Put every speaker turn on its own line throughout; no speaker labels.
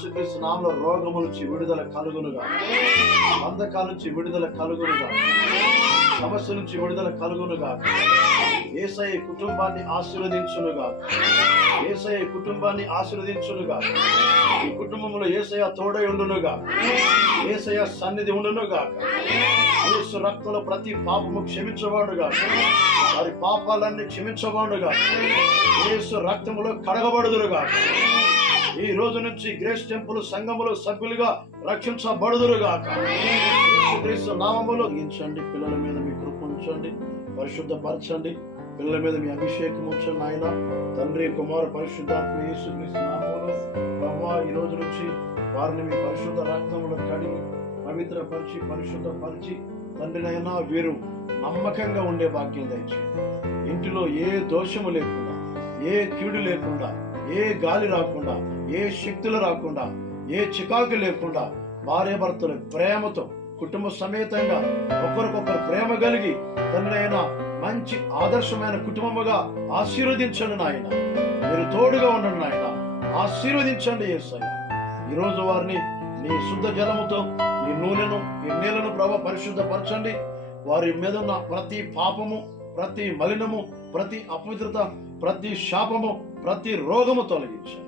యేసుక్రీస్తు నామలో రోగము నుంచి విడుదల కలుగునుగా. బంధకాల నుంచి విడుదల కలుగునుగా. సమస్య నుంచి విడుదల కలుగునుగా. ఏసఐ కుటుంబాన్ని ఆశీర్వదించునుగా. ఏసఐ కుటుంబాన్ని ఆశీర్వదించునుగా. ఈ కుటుంబంలో ఏసయ్య తోడై ఉండునుగా. ఏసయ్య సన్నిధి ఉండునుగా. యేసు రక్తంలో ప్రతి పాపము క్షమించబడుగా వారి పాపాలన్నీ క్షమించబడుగా యేసు రక్తములో కడగబడుదురుగా. ఈ రోజు నుంచి గ్రేస్ టెంపుల్ సంఘములో సభ్యులుగా రక్షించబడుదురుగా క్రీస్తు నామములో గించండి పిల్లల మీద మీ కృప ఉంచండి పరిశుద్ధపరచండి పిల్లల మీద మీ అభిషేకం ఉంచండి ఆయన తండ్రి కుమార్ పరిశుద్ధాత్మ యేసు క్రీస్తు నామములో ప్రభా ఈ రోజు నుంచి వారిని మీ పరిశుద్ధ రక్తంలో కడిగి పవిత్రపరిచి పరిశుద్ధపరిచి తండ్రినైనా వీరు నమ్మకంగా ఉండే భాగ్యం దయచేయండి. ఇంటిలో ఏ దోషము లేకుండా ఏ కీడు లేకుండా ఏ గాలి రాకుండా ఏ శక్తులు రాకుండా ఏ చికాకు లేకుండా భార్య భర్తలు ప్రేమతో కుటుంబ సమేతంగా ఒకరికొకరు ప్రేమ కలిగి తనైన మంచి ఆదర్శమైన కుటుంబముగా ఆశీర్వదించండి నాయన. మీరు తోడుగా ఉండండి నాయన. ఆశీర్వదించండి ఏసయ్య. ఈరోజు వారిని నీ శుద్ధ జలముతో ఈ నూనెను ఈ నీళ్ళను ప్రభ పరిశుద్ధపరచండి. వారి మీద ఉన్న ప్రతి పాపము ప్రతి మలినము ప్రతి అపవిత్రత ప్రతి శాపము ప్రతి రోగము తొలగించాలి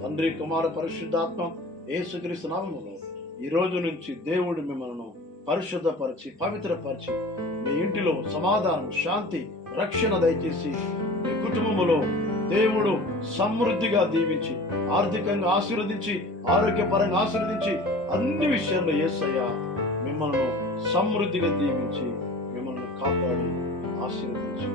తండ్రి కుమార పరిశుద్ధాత్మ యేసుక్రీస్తు నామములో ఈ రోజు నుంచి దేవుడు మిమ్మల్ని పరిశుద్ధపరిచి పవిత్రపరిచి మీ ఇంటిలో సమాధానం శాంతి రక్షణ దయచేసి మీ కుటుంబములో దేవుడు సమృద్ధిగా దీవించి ఆర్థికంగా ఆశీర్వదించి ఆరోగ్యపరంగా ఆశీర్వదించి అన్ని విషయాల్లో ఏసయ్య మిమ్మల్ని సమృద్ధిగా దీవించి మిమ్మల్ని కాపాడి ఆశీర్వదించి